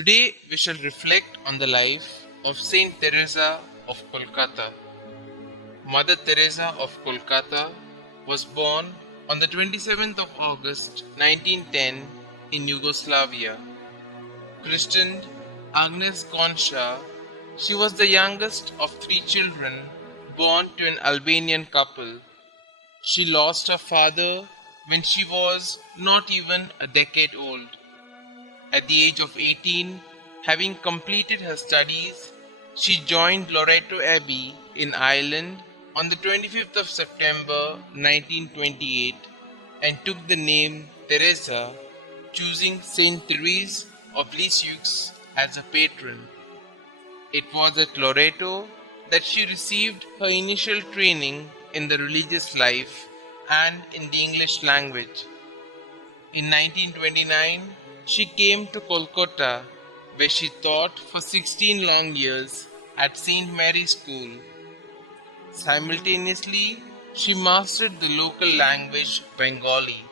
Today we shall reflect on the life of St Teresa of Kolkata. Mother Teresa of Kolkata was born on the 27th of August 1910 in Yugoslavia. Christened Agnes Concha, she was the youngest of three children born to an Albanian couple. She lost her father when she was not even a decade old. At the age of 18, having completed her studies, she joined Loreto Abbey in Ireland on the 25th of September 1928 and took the name Teresa, choosing St Teresa of Lisieux as a patron. It was at Loreto that she received her initial training in the religious life and in the English language. In 1929, she came to Kolkata, where she taught for 16 long years at St Mary's School. Simultaneously, she mastered the local language Bengali.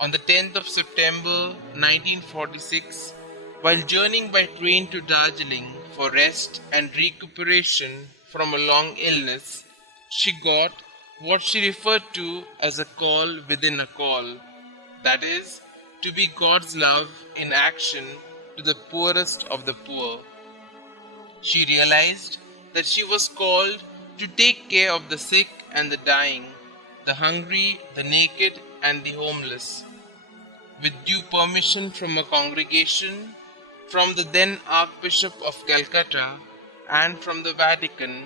On the 10th of September 1946, while journeying by train to Darjeeling for rest and recuperation from a long illness, she got what she referred to as a call within a call, that is, to be God's love in action to the poorest of the poor. She realized that she was called to take care of the sick and the dying, the hungry, the naked, and the homeless. With due permission from a congregation, from the then Archbishop of Calcutta, and from the Vatican,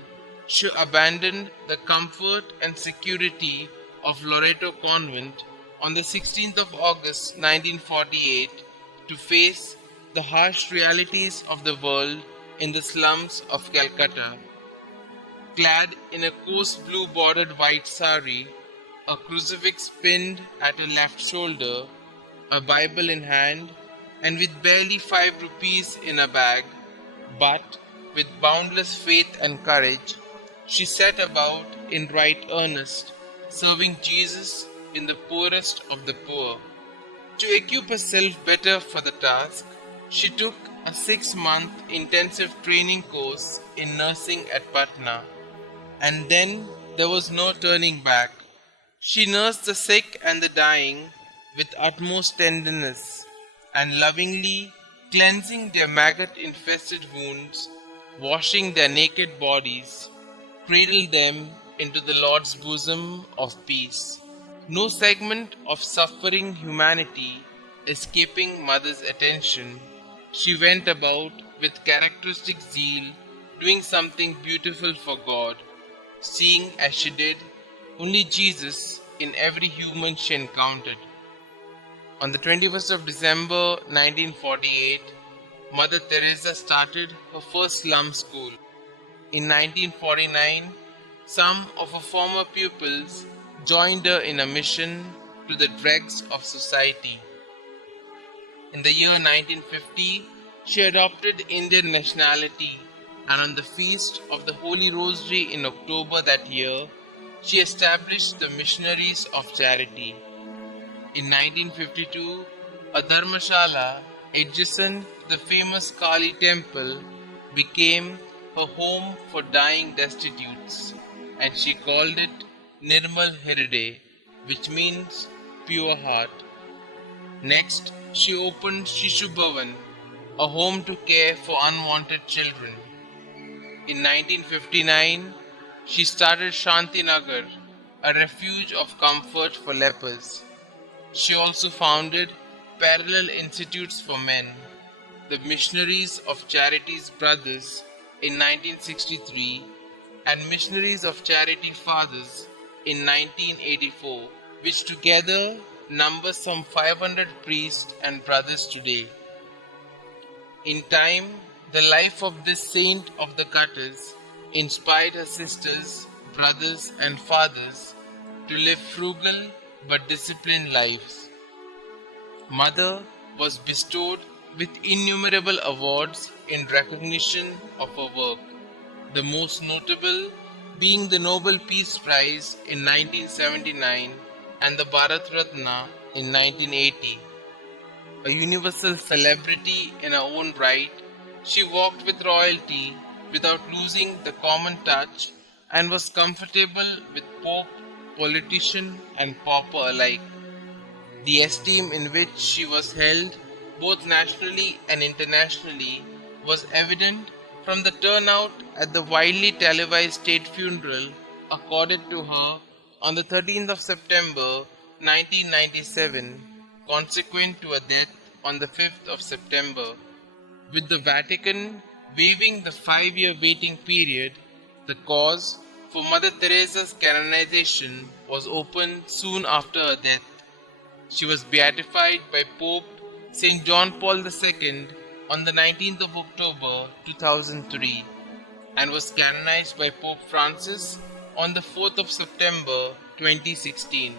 she abandoned the comfort and security of Loreto Convent on the 16th of August 1948 to face the harsh realities of the world in the slums of Calcutta. Clad in a coarse blue bordered white sari, a crucifix pinned at her left shoulder, a Bible in hand, and with barely 5 rupees in a bag, but with boundless faith and courage, she set about in right earnest, serving Jesus in the poorest of the poor. To equip herself better for the task, she took a 6-month intensive training course in nursing at Patna, and then there was no turning back. She nursed the sick and the dying with utmost tenderness, and lovingly cleansing their maggot-infested wounds, washing their naked bodies, cradled them into the Lord's bosom of peace. No segment of suffering humanity escaping Mother's attention, she went about with characteristic zeal, doing something beautiful for God, seeing as she did only Jesus in every human she encountered. On the 21st of December 1948, Mother Teresa started her first slum school. In 1949, some of her former pupils joined her in a mission to the dregs of society. In the year 1950, she adopted Indian nationality, and on the feast of the Holy Rosary in October that year, she established the Missionaries of Charity. In 1952, a dharmashala adjacent to the famous Kali temple became her home for dying destitutes, and she called it Nirmal Hirde, which means pure heart. Next, she opened Shishu Bhavan, a home to care for unwanted children. In 1959, she started Shanti Nagar, a refuge of comfort for lepers. She also founded parallel institutes for men, the Missionaries of Charity's Brothers in 1963 and Missionaries of Charity Fathers in 1984, which together number some 500 priests and brothers today. In time, the life of this saint of the gutters inspired her sisters, brothers, and fathers to live frugal but disciplined lives. Mother was bestowed with innumerable awards in recognition of her work, the most notable being the Nobel Peace Prize in 1979 and the Bharat Ratna in 1980. A universal celebrity in her own right, she walked with royalty without losing the common touch and was comfortable with pope, politician, and pauper alike. The esteem in which she was held, both nationally and internationally, was evident from the turnout at the widely televised state funeral accorded to her on the 13th of September 1997, consequent to her death on the 5th of September. With the Vatican waiving the 5-year waiting period, the cause for Mother Teresa's canonization was opened soon after her death. She was beatified by Pope St John Paul II on the 19th of October 2003 and was canonized by Pope Francis on the 4th of September 2016.